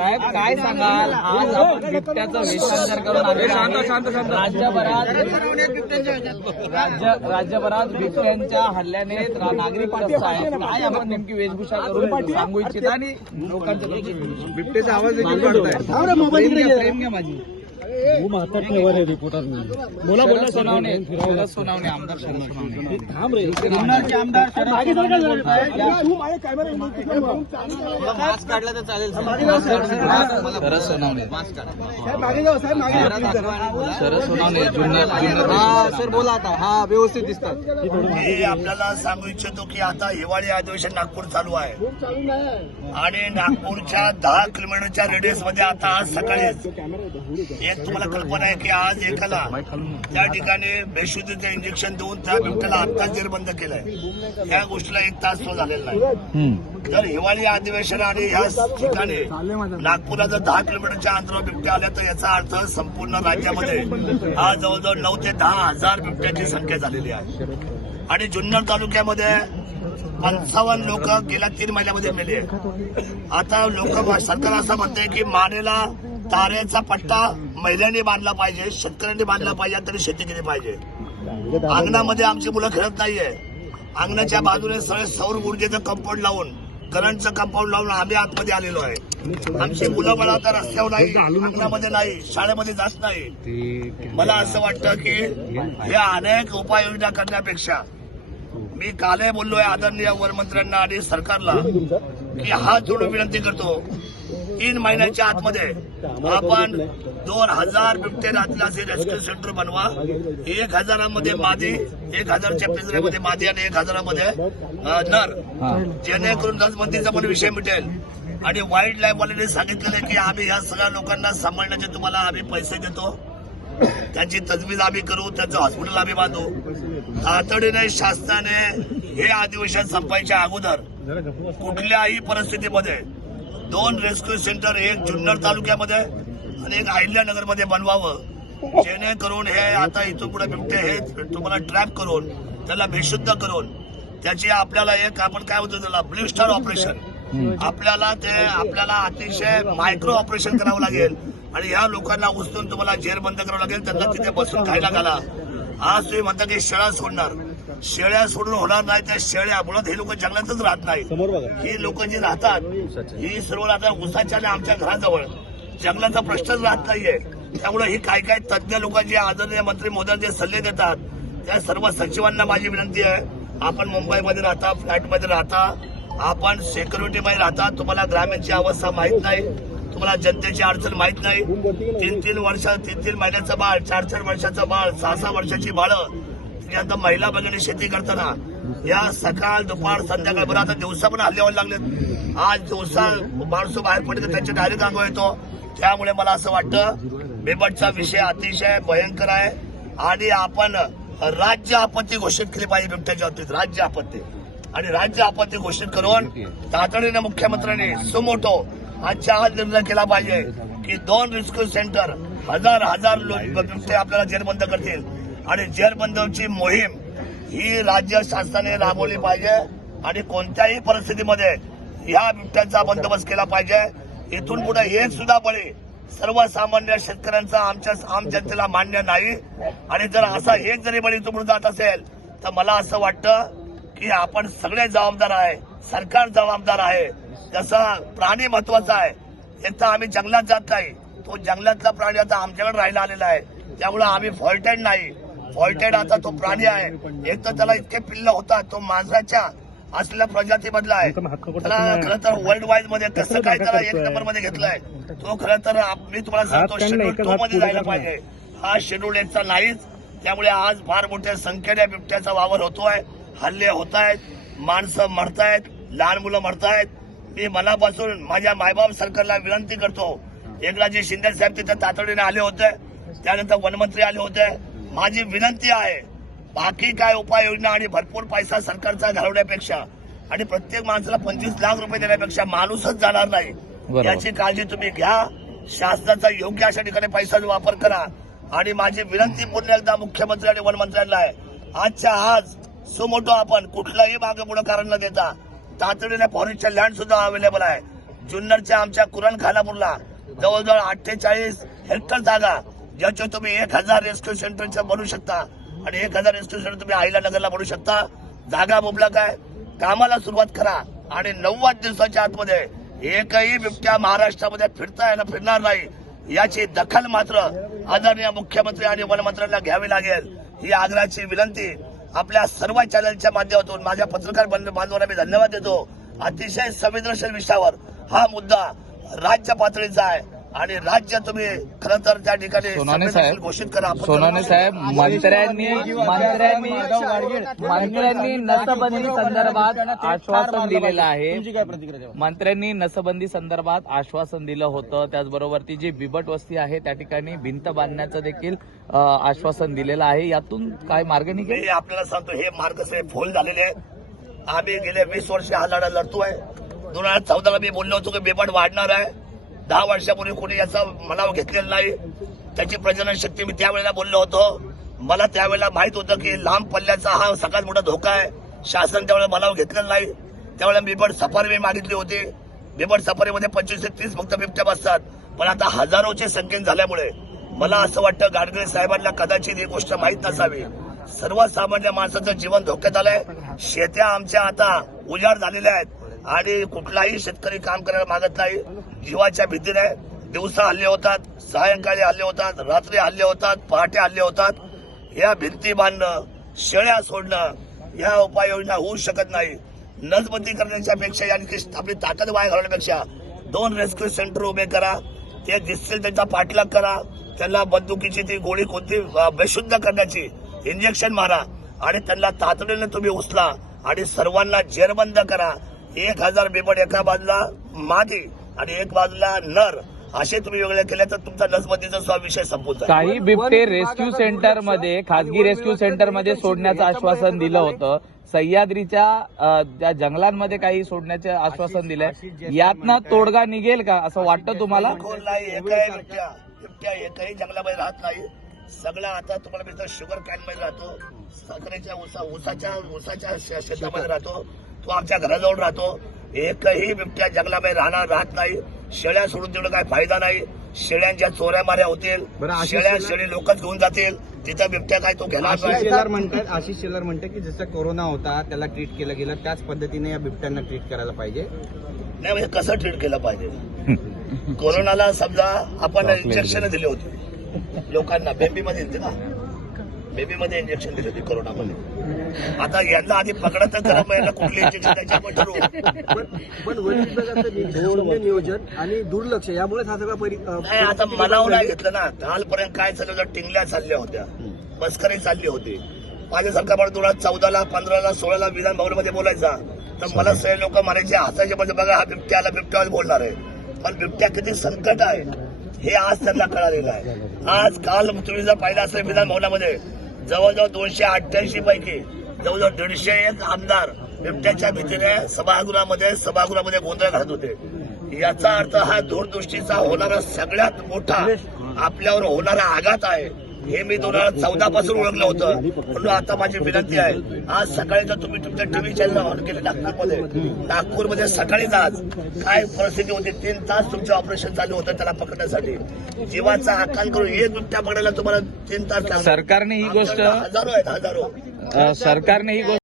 साहेब काय सांगाल, आज आपण बिबट्याचं वेषांतर करून राज्यभरात बिबट्यांच्या हल्ल्याने नागरिक त्रस्त आहेत. काय आपण नेमकी वेशभूषा करून सांगू इच्छिता आणि लोकांच्या बिबट्याचा आवाज देखील वाढतोय. माझी बोला सोनावणे आमदार थांब रे मास्क काढला तर चालेल. सरस सोनावणे सर बोला आता. हा व्यवस्थित दिसतात. मी आपल्याला सांगू इच्छितो की आता हिवाळी अधिवेशन नागपूर चालू आहे आणि नागपूरच्या 10 किलोमीटरच्या रेडियस मध्ये आता आज सकाळी एक तुम्हाला कल्पना आहे की आज एकाला त्या ठिकाणी बेशुद्धीचं इंजेक्शन देऊन त्या बिबट्याला आत्ताच जेरबंद केलंय. या गोष्टीला 1 तास तो झालेला नाही. जर हिवाळी अधिवेशन आणि ह्या ठिकाणी नागपूरला जर 10 किलोमीटरच्या अंतरावर बिबट्या आल्या तर याचा अर्थ संपूर्ण राज्यामध्ये आज जवळजवळ 9 ते 10 हजार बिबट्याची संख्या झालेली आहे. आणि जुन्नर तालुक्यामध्ये 55 लोक गेल्या 3 महिन्यामध्ये मेले. आता लोक सरकार असं म्हणते की मानेला तारेचा पट्टा महिलांनी बांधला पाहिजे, शेतकऱ्यांनी बांधला पाहिजे, तरी शेती केली पाहिजे. अंगणामध्ये आमची मुलं खेळत नाहीये. अंगणाच्या बाजूने सगळे सौर ऊर्जेचं कंपाऊंड लावून, करंटचं कंपाऊंड लावून आम्ही आतमध्ये आलेलो आहे. आमची मुलं मला आता रस्त्यावर नाही, अंगणामध्ये नाही, शाळेमध्ये जात नाही. मला असं वाटतं की हे अनेक उपाययोजना करण्यापेक्षा मी कालही बोललोय आदरणीय वनमंत्र्यांना आणि सरकारला की हात जोडून विनंती करतो, 3 महिन्याच्या आतमध्ये आपण 2000 बिबटे रातलाचे रेस्क्यू सेंटर बनवा. 1000 मध्ये मादी, 1000च्या पिंजऱ्यामध्ये मादी आणि 1000 मध्ये नर, जेणेकरून नसबंदीचा पण विषय मिटेल. आणि वाईल्ड लाईफ वाल्यांनी सांगितलेलं की आम्ही या सगळ्या लोकांना सांभाळण्याचे तुम्हाला आम्ही पैसे देतो, त्यांची तजवीज आम्ही करू, त्यांचं हॉस्पिटल आम्ही बांधू. तातडीने शासनाने हे अधिवेशन संपायच्या अगोदर कुठल्याही परिस्थितीमध्ये 2 रेस्क्यू सेंटर, एक जुन्नर तालुक्यामध्ये आणि एक अहिल्यानगरमध्ये बनवावं, जेणेकरून हे आता इथून पुढे बिबटे हे तुम्हाला ट्रॅप करून त्याला बेशुद्ध करून त्याची आपल्याला एक आपण काय होतं त्याला ब्लू स्टार ऑपरेशन, आपल्याला अतिशय मायक्रो ऑपरेशन करावं लागेल आणि ह्या लोकांना उचलून तुम्हाला जेरबंद करावं लागेल, त्यांना तिथे बसून खायला घाला. आज तुम्ही म्हणता की शेळ्या सोडणार, शेळ्या सोडून होणार नाही. त्या शेळ्या मुळात हे लोक जंगलातच राहत नाही. ही लोक जी राहतात ही सर्व राहतात उसाच्या आणि आमच्या घराजवळ. जंगलाचा प्रश्नच राहत नाहीये. त्यामुळे ही काय तज्ञ लोकांचे आदरणीय मंत्री महोदय जे सल्ले देतात त्या सर्व सचिवांना माझी विनंती आहे, आपण मुंबईमध्ये राहता, फ्लॅटमध्ये राहता, आपण सिक्युरिटीमध्ये राहता, तुम्हाला ग्रामीणची अवस्था माहीत नाही, तुम्हाला जनतेची अडचण माहीत नाही. 3-3 वर्ष, 3-3 महिन्याचं बाळ, 4-4 वर्षाचं बाळ, 6-6 वर्षाची बाळं, आता महिला भगिनी शेती करताना या सकाळ दुपार संध्याकाळ बरं आता दिवसा पण हल्ले व्हायला लागलेत. आज दिवसा माणसं बाहेर पडले तर त्यांच्या डायरेक्ट अंग येतो. त्यामुळे मला असं वाटतं बिबटचा विषय अतिशय भयंकर आहे आणि आपण राज्य आपत्ती घोषित केली पाहिजे. बिबट्याच्या बाबतीत राज्य आपत्ती आणि राज्य आपत्ती घोषित करून तातडीने मुख्यमंत्र्यांनी सुमोटो आजच्या आज निर्णय केला पाहिजे की 2 रेस्क्यू सेंटर, हजार बिबटे आपल्याला जेरबंद करतील आणि जेरबंदची मोहीम ही राज्य शासनाने राबवली पाहिजे आणि कोणत्याही परिस्थितीमध्ये या बिबट्यांचा बंदोबस्त केला पाहिजे. इथून पुढे एक सुद्धा बळी सर्वसामान्य शेतकऱ्यांचा आम जनतेला मान्य नाही. आणि जर असा एक जरी बळी इथून जात असेल तर मला असं वाटतं की आपण सगळे जबाबदार आहे, सरकार जबाबदार आहे. जसं प्राणी महत्वाचा आहे, एक तर आम्ही जंगलात जात नाही, तो जंगलातला प्राणी आता आमच्याकडे राहायला आलेला आहे. त्यामुळे आम्ही फॉल्टेड नाही, फॉल्टेड आता तो प्राणी आहे. एक तर त्याला इतके पिल्ल होतात, तो माणसाच्या असलेल्या प्रजातीमधला आहे. त्याला खरं तर वर्ल्ड वाईड मध्ये कसं काय त्याला 1 नंबर मध्ये घेतलाय, तो खरं तर मी तुम्हाला सांगतो शेड्यूल 2 मध्ये जायला पाहिजे. हा शेड्यूल 1चा नाहीच. त्यामुळे आज फार मोठ्या संख्येने बिबट्याचा वावर होतोय, हल्ले होत आहेत, माणसं मरतायत, लहान मुलं मरतायत. मी मनापासून माझ्या मायबाप सरकारला विनंती करतो, एकनाथजी शिंदे साहेब तिथे तातडीने आले होते, त्यानंतर वनमंत्री आले होते. माझी विनंती आहे, बाकी काय उपाययोजना आणि भरपूर पैसा सरकारचा घालवण्यापेक्षा आणि प्रत्येक माणसाला 25 लाख रुपये देण्यापेक्षा माणूसच जाणार नाही याची काळजी तुम्ही घ्या. शासनाचा योग्य अशा ठिकाणी पैशाचा वापर करा. आणि माझी विनंती पुन्हा एकदा मुख्यमंत्री आणि वनमंत्र्यांना आहे, आजच्या आज सुमोटो आपण कुठलाही मागे पुढे कारण न देता तातडीने फॉरेस्टच्या लँड सुद्धा अवेलेबल आहे, जुन्नरच्या आमच्या कुरण खानापूरला जवळजवळ 48 हेक्टर जागा, ज्याच्या तुम्ही 1000 रेस्क्यू सेंटरच्या बनवू शकता आणि 1000 रेस्क्यू सेंटर तुम्ही आईला नगरला बनवू शकता. जागा मुबलक आहे, कामाला सुरुवात करा आणि 90 दिवसाच्या आतमध्ये एकही बिबट्या महाराष्ट्रामध्ये फिरणार नाही याची दखल मात्र आदरणीय मुख्यमंत्री आणि वनमंत्र्यांना घ्यावी लागेल. ही आग्रहाची विनंती आपल्या सर्व चॅनलच्या माध्यमातून माझ्या पत्रकार बांधवांना मी धन्यवाद देतो. अतिशय संवेदनशील विषयावर हा मुद्दा राज्य पातळीचा आहे आणि राज्य तुम्ही खरं तर त्या ठिकाणी सोनाने घोषित करा. सोनाने साहेब, मंत्र्यांनी नसबंदी संदर्भात आश्वासन दिलेलं आहे. मंत्र्यांनी नसबंदी संदर्भात आश्वासन दिलं होतं. त्याचबरोबर ती जी बिबट वस्ती आहे त्या ठिकाणी भिंत बांधण्याचं देखील आश्वासन दिलेलं आहे. यातून काय मार्ग निघेल? मी आपल्याला सांगतो, हे मार्ग फोल झालेले आहेत. आम्ही गेले 20 वर्ष हा लढा लढतोय. 2014ला मी बोललो होतो की बिबट वाढणार आहे. 10 वर्षापूर्वी कोणी याचा मनाव घेतलेला नाही. त्याची प्रजनन शक्ती मी त्यावेळेला बोललो होतो. मला त्यावेळेला माहित होतं की लांब पल्ल्याचा हा सगळ्यात मोठा धोका आहे. शासन त्यावेळेला मनाव घेतलेला नाही. त्यावेळेला बिबट सफारी मी मागितली होती. बिबट सफारीमध्ये 25 ते 30 फक्त बिबट्या बसतात, पण आता हजारोच्या संख्येने झाल्यामुळे मला असं वाटतं गाडगिळ साहेबांना कदाचित ही गोष्ट माहीत नसावी. सर्वसामान्य माणसाचं जीवन धोक्यात आलंय. शेत्या आमच्या आता उजाड झालेल्या आहेत आणि कुठलाही शेतकरी काम करायला मागत नाही. जीवाच्या भीतीने दिवसा हल्ले होतात, सायंकाळी हल्ले होतात, रात्री हल्ले होतात, पहाटे हल्ले होतात. या भिंती बांधणं, शेळ्या सोडणं या उपाययोजना होऊ शकत नाही. नसबंदी करण्याच्या पेक्षा यांची आपली ताकद वाया घालवण्यापेक्षा 2 रेस्क्यू सेंटर उभे करा. ते दिसतील त्यांचा पाठलाग करा. त्यांना बंदुकीची ती गोळी कोणती बेशुद्ध करण्याची इंजेक्शन मारा आणि त्यांना तातडीने तुम्ही उचला आणि सर्वांना जेरबंद करा. 1000 बिबट एका बाजूला मादी आणि एक बाजूला नर असे तुम्ही वेगळे केले तर तुमचा नसबंदीचा विषय संपून जाईल. काही बिबटे रेस्क्यू सेंटरमध्ये, खासगी रेस्क्यू सेंटरमध्ये सोडण्याचं आश्वासन दिलं होतं. सह्याद्रीच्या ज्या जंगलांमध्ये काही सोडण्याचे आश्वासन दिलंय. यातनं तोडगा निघेल का असं वाटतं तुम्हाला? नाही, बिबट्या एकही जंगलामध्ये राहत नाही. सगळं आता तुम्हाला मी शुगर कॅन मध्ये राहतो, साखरेच्या ऊसाच्या शेतामध्ये राहतो, तो आमच्या घराजवळ राहतो. एकही बिबट्या जंगलामध्ये राहत नाही. शेळ्या सोडून तेवढं काय फायदा नाही. शेळ्यांच्या चोऱ्या माऱ्या होतील, शेळी लोकच घेऊन जातील. तिथं बिबट्या काय तो घेणार नाही. आशिष शेलार म्हणतात की जसं कोरोना होता त्याला ट्रीट केलं गेलं त्याच पद्धतीने या बिबट्यांना ट्रीट करायला पाहिजे. नाही म्हणजे कसं ट्रीट केलं पाहिजे? कोरोनाला समजा आपण इंजेक्शन दिले होते लोकांना, बेबीमध्ये दिले ना, बेबीमध्ये इंजेक्शन दिले होते कोरोनामध्ये. आता यांना आधी पकडत तर खरं महिला कुठली इंजेक्शन त्याच्यावर ठरवू. पण वन विभागाचं नियोजन आणि दुर्लक्ष यामुळे हा सगळा नाही. आता मनाव नाही घेतलं ना. कालपर्यंत काय चाललं होतं, टिंगल्या चालल्या होत्या, मस्करी चालली होती. माझ्या सरकारमध्ये 2014ला 15ला 16ला विधान भवनामध्ये बोलायचा तर मला सगळे लोक म्हणायचे, हसायचे, म्हणजे बघा हा बिबट्याला बिबट्यावर बोलणार आहे. पण बिबट्या किती संकट आहे हे आज त्यांना कळालेलं आहे. आज काल तुम्ही जर पाहिलं असेल विधान भवनामध्ये जवळजवळ 288 पैकी जवळजवळ 151 आमदार बिबट्याच्या भीतीने सभागृहामध्ये गोंधळ घालत होते. याचा अर्थ हा दूरदृष्टीचा होणारा सगळ्यात मोठा आपल्यावर होणारा आघात आहे हे मी 2014 पासून ओळखलं होतं. म्हणून आता माझी विनंती आहे, आज सकाळी जर तुम्ही तुमच्या टीव्ही चॅनल ऑन केले नागपूरमध्ये सकाळीच आज काय परिस्थिती होती. 3 तास तुमचं ऑपरेशन चालू होतं त्याला पकडण्यासाठी. जीवाचा आकाल करून एक बिबट्या पकडायला तुम्हाला 3 तास लागले. सरकारने ही गोष्ट हजारो आहेत. सरकारने ही गोष्ट